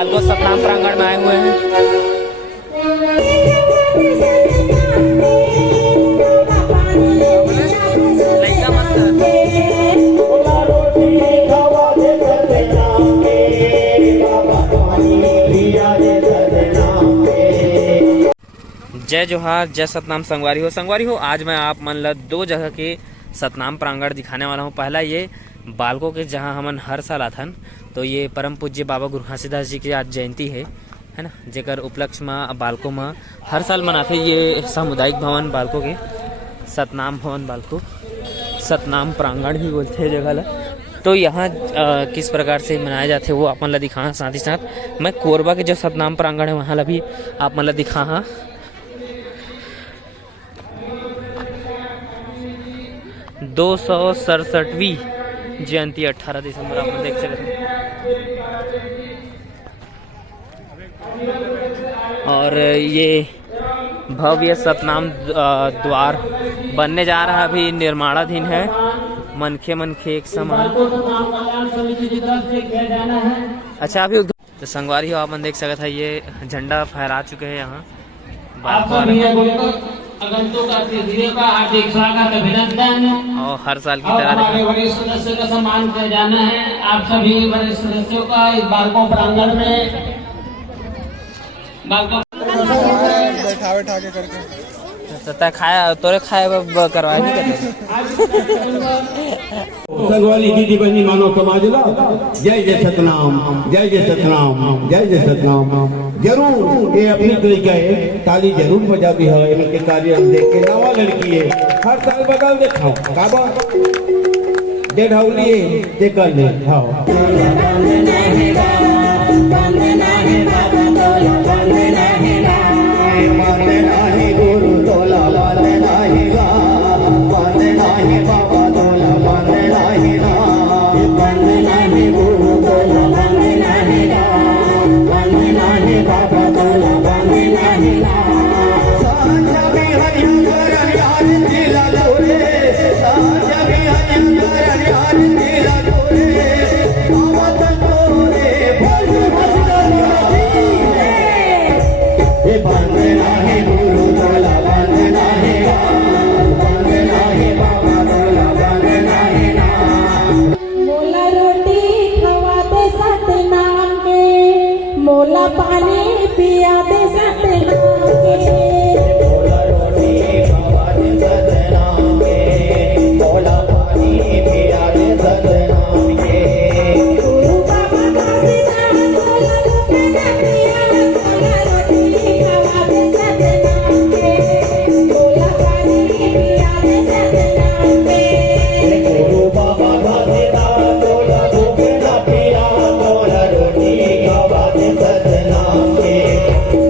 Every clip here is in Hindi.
बालको सतनाम प्रांगण में आए हुए हैं। जय जोहार, जय सतनाम संगवारी हो। आज मैं आप मन ला दो जगह के सतनाम प्रांगण दिखाने वाला हूँ। पहला ये बालको के जहाँ हमन हर साल आथन, तो ये परम पूज्य बाबा गुरु घासीदास जी की आज जयंती है ना, जेकर उपलक्ष्य में बालको में हर साल मनाथे। ये सामुदायिक भवन बालको के सतनाम भवन बालको सतनाम प्रांगण भी बोलते हैं जगह ला। तो यहाँ किस प्रकार से मनाया जाते वो आप मन ला दिखा। साथ ही साथ मैं कोरबा के जो सतनाम प्रांगण है वहाँ ला भी आप मन ला दिखा। हाँ, 267वीं जयंती 18 दिसंबर आप देख सकते हैं। और ये भव्य सतनाम द्वार बनने जा रहा, अभी निर्माणाधीन है। मनखे एक समान। अच्छा, अभी तो संगवारी हो आप देख सकते हैं, ये झंडा फहरा चुके हैं यहाँ। हार्दिक स्वागत, अभिनंदन। और हर साल की तरह वरिष्ठ सदस्यों का सम्मान किया जाना है। आप सभी वरिष्ठ सदस्यों का इस बालको प्रांगण में बैठा के करके खाया तोरे खाए करवाए नहीं करते। संगवारी दीदी बहनी मानव समाज ला जय जय सतनाम, जय जय सतनाम, जय जय सतनाम। जरूर ये अपनी तरीका है, ताली जरूर बजा भी है। इनके कार्य देख के नवा लड़की है, हर साल बदल देखा काबा डेढ़ लिए देखकर ले हाँ। मोला पानी पिया दे सतनाम के, मोला रोटी खवा दे सतनाम के, मोला पानी पिया दे सतनाम के। गुरु बाबा घासीदास मोला रोटी पिया दे, मोला रोटी खवा दे सतनाम के,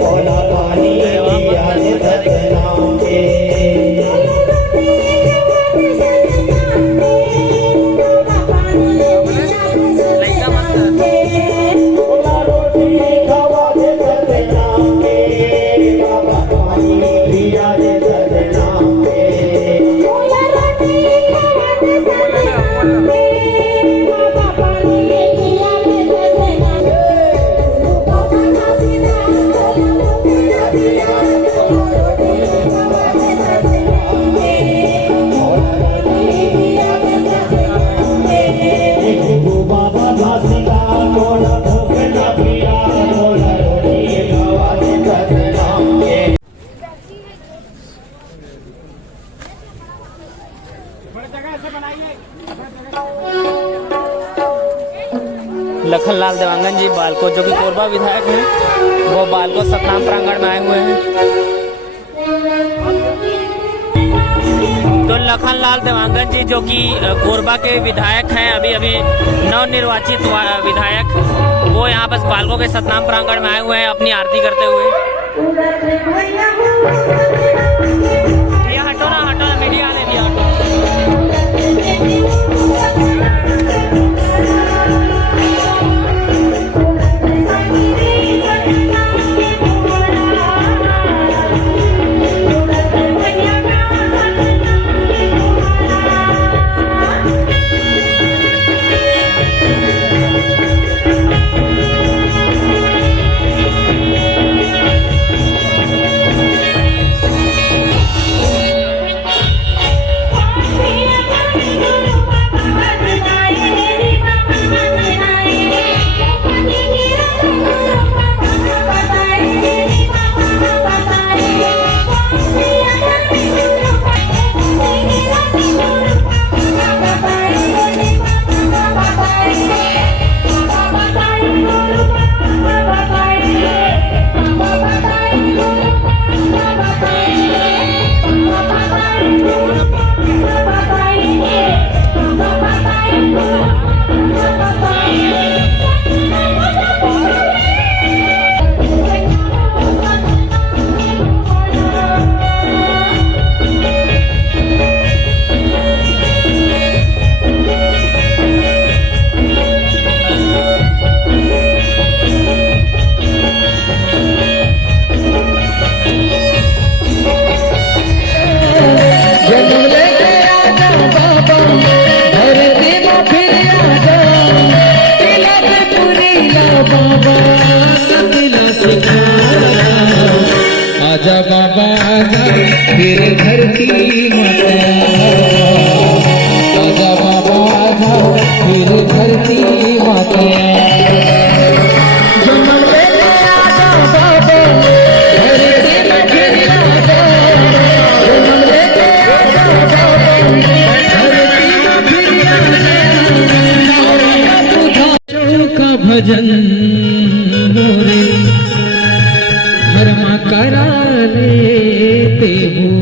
मोला पानी पिया दे सतनाम के। गुरु बाबा घासीदास मोला रोटी पिया, मोला रोटी खवा दे सतनाम के, मोला पानी पिया दे सतनाम के। मोला रोटी खवा दे सतनाम के, बाबा पानी पिया दे सतनाम के। मोला रोटी खवा दे सतनाम के, बाबा पानी पिया दे सतनाम के। लखनलाल देवांगन जी बालको, जो कि कोरबा विधायक हैं, वो बालको सतनाम प्रांगण में आए हुए हैं। तो लखनलाल देवांगन जी जो कि कोरबा के विधायक हैं, अभी नवनिर्वाचित विधायक, वो यहाँ बस बालको के सतनाम प्रांगण में आए हुए हैं अपनी आरती करते हुए। ये हटो ना मीडिया ने दिया हटो। सिखाया। आजा बाबा आजा फिर धरती माता, आजा बाबा आजा फिर धरती माता। जन्म लेके आजा बाबा धरती में फिर आजा, जन्म लेके आजा बाबा धरती में फिर आजा। चौका भजन मोरे धर्मा करा लेते हो।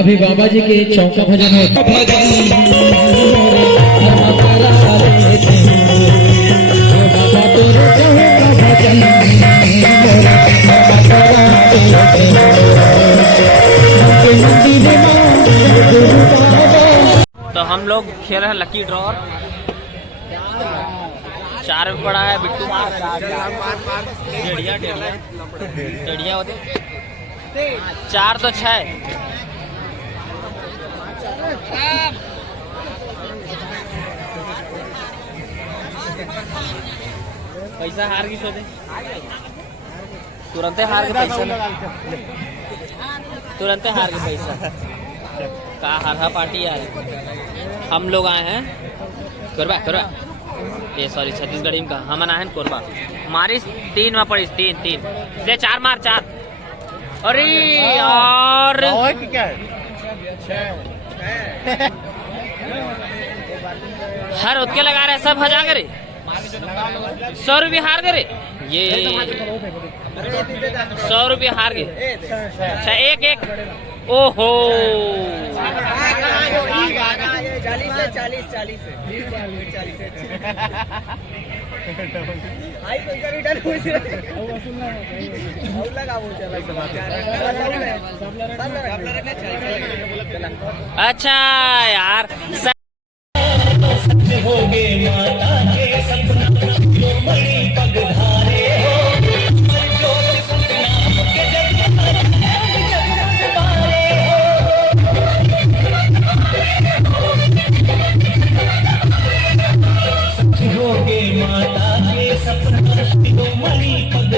अभी बाबा जी के चौका भजन होता तो हम लोग खेल रहे हैं लकी ड्रॉ। 4 में पड़ा है बिट्टू मार, टेढ़िया टेढ़िया टेढ़िया होते 4 तो 6। पैसा हार की सोचे, तुरंत हार के पैसा, तुरंत हार के पैसा का हारा पार्टी यार। हम लोग आए हैं कोरबा, कोरबा ये सॉरी छत्तीसगढ़ी में का हम आए हैं कोरबा। हमारी 3 में पड़ी, 3 दे 4 मार 4। अरे यार हर उतके लगा रहे सब हजार करे 100 रुपये हार गए। ये 100 रुपये हार गए। अच्छा 1 ओहो 40 अच्छा यार होगे माता के सपना जो मणि पगधारे हो, ज्योत सतनाम के जगबारे हो। होगे माता के सपना जो मणि पग